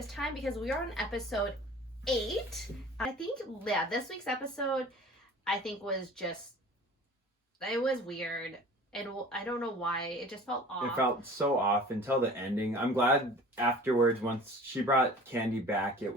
This time because we are on episode 8. I think, yeah, this week's episode, I think was just, it was weird. And I don't know why. It just felt off. It felt so off until the ending. I'm glad afterwards, once she brought Candy back, it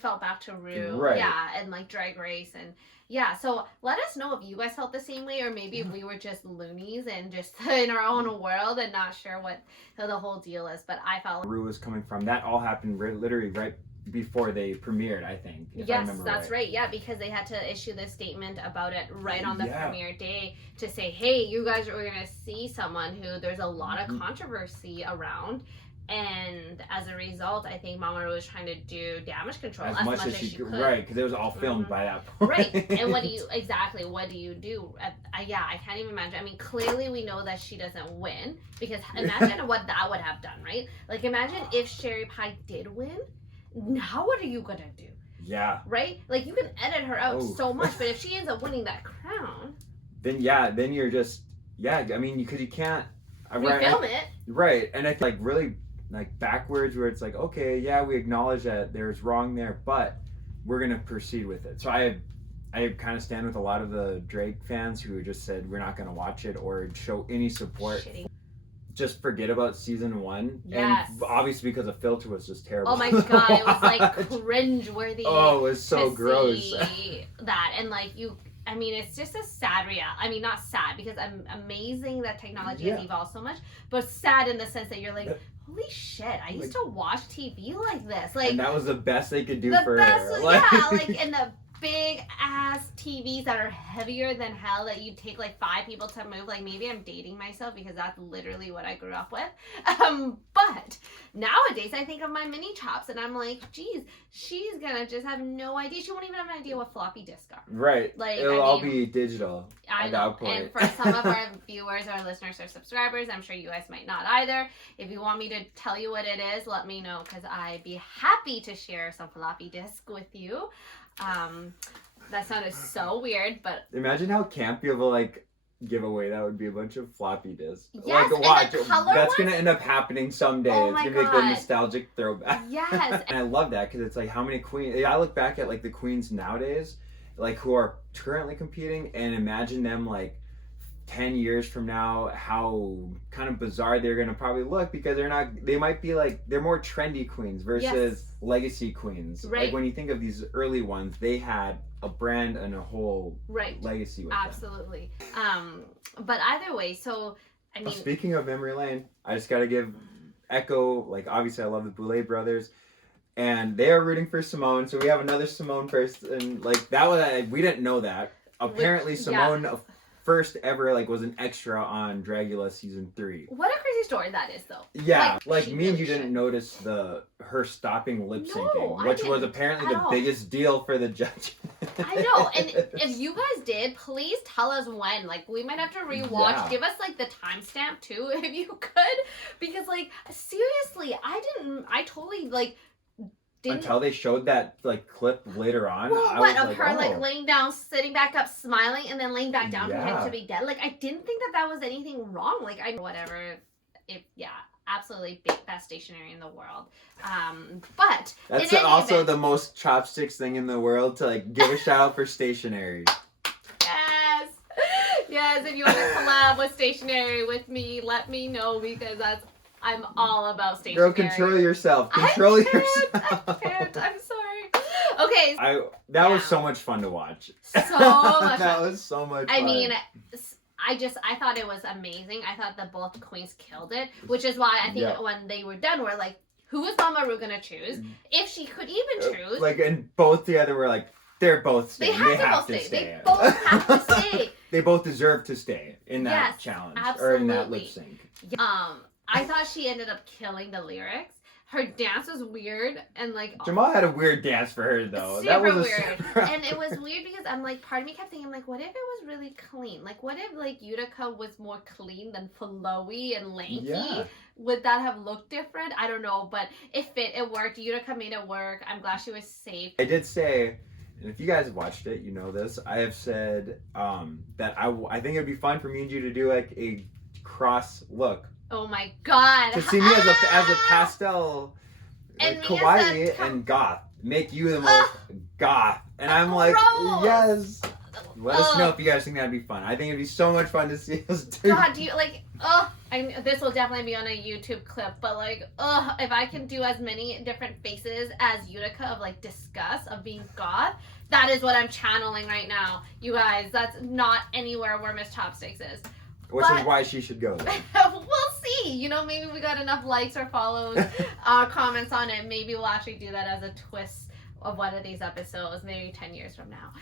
felt back to Rue. Right. Yeah, and like Drag Race. And yeah, so let us know if you guys felt the same way, or maybe if we were just loonies and just in our own world and not sure what the whole deal is. But I felt Rue was coming from. That all happened literally right before they premiered, I think. Yes, that's right. Yeah, because they had to issue this statement about it right on the premiere day to say, hey, you guys are going to see someone who there's a lot of controversy around. And as a result, I think Mama Rue was trying to do damage control as much as she could. Right, because it was all filmed by that point. Right, and what do you do? I can't even imagine. I mean, clearly we know that she doesn't win, because imagine what that would have done, right? Like, imagine if Sherry Pie did win. Now what are you gonna do? Yeah. Right? Like, you can edit her out so much, but if she ends up winning that crown, then you're just I mean, because you can't refilm it. Right, and it's like really like backwards, where it's like, okay, yeah, we acknowledge that there's wrong there, but we're gonna proceed with it. So I kind of stand with a lot of the Drake fans who just said we're not gonna watch it or show any support. Shitty. Just forget about season 1. Yes. And obviously because the filter was just terrible. Oh my god, it was like cringe-worthy. Oh, it was so gross. See that, and like I mean, it's just a sad reality. I mean, not sad, because I'm amazing that technology has evolved so much, but sad in the sense that you're like, holy shit, I used to watch TV like this. Like, and that was the best they could do for her. Like in the big ass TVs that are heavier than hell that you take like 5 people to move. Like, maybe I'm dating myself because that's literally what I grew up with. But nowadays I think of my mini chops and I'm like, geez, she's gonna just have no idea. She won't even have an idea what floppy disks are. Right. Like, it'll all be digital at that point. And for some of our viewers, our listeners, or subscribers, I'm sure you guys might not either. If you want me to tell you what it is, let me know, because I'd be happy to share some floppy disk with you. That sounded so weird, but imagine how campy of a giveaway that would be. A bunch of floppy disks. Yes, watch. And the color that's gonna end up happening someday. Oh it's gonna be a nostalgic throwback. Yes. And I love that, because it's like, how many queens. I look back at like the queens nowadays, like who are currently competing, and imagine them like 10 years from now, how kind of bizarre they're gonna probably look, because they might be like, they're more trendy queens versus legacy queens. Right. Like, when you think of these early ones, they had a brand and a whole legacy with absolutely them. But either way, so I mean, speaking of memory lane, I just gotta give Echo, like, obviously I love the Boulay brothers, and they are rooting for Simone, so we have another Simone person. Like, that was, we didn't know that. Apparently Simone first ever was an extra on Dragula season 3. What a crazy story that is, though. Yeah, like me and you didn't notice her stopping lip syncing, which was apparently the biggest deal for the judge. I know, and if you guys did, please tell us when. Like, we might have to rewatch. Yeah. Give us the timestamp too, if you could, because seriously, I totally didn't... Until they showed that clip later on. Well, what, of her laying down, sitting back up, smiling, and then laying back down, pretending to be dead. Like, I didn't think that was anything wrong. Like, whatever. Absolutely best stationery in the world. But that's also the most chopsticks thing in the world, to give a shout out for stationery. Yes. If you want to collab with stationery with me, let me know, because I'm all about stationery. Girl, control yourself. Control yourself. I can't. I'm sorry. Okay. That was so much fun to watch. So much That was so much fun. I mean, I thought it was amazing. I thought that both queens killed it, which is why I think when they were done, we're like, who is Mama Rue gonna choose? If she could even choose. And both together were like, they're both staying. They have to stay. They both have to stay. They both deserve to stay in that challenge. Absolutely. Or in that lip sync. I thought she ended up killing the lyrics. Her dance was weird, and Jamal had a weird dance for her, though. Super that was weird. And it was weird because I'm part of me kept thinking, what if it was really clean? What if Utica was more clean than flowy and lanky? Yeah. Would that have looked different? I don't know, but it fit. It worked. Utica made it work. I'm glad she was safe. I did say, and if you guys watched it, you know this. I have said that I think it'd be fun for me and you to do a cross look. Oh my god! To see me as a pastel And me as kawaii a and goth make you the most goth. And I'm like, gross. yes. Let us know if you guys think that'd be fun. I think it'd be so much fun to see us do. God, do you like? This will definitely be on a YouTube clip, but like, if I can do as many different faces as Utica of like disgust of being goth, that is what I'm channeling right now, you guys. That's not anywhere where Miss Chopstixx is. Which is why she should go there. We'll see. You know, maybe we got enough likes or follows, comments on it. Maybe we'll actually do that as a twist of one of these episodes, maybe 10 years from now.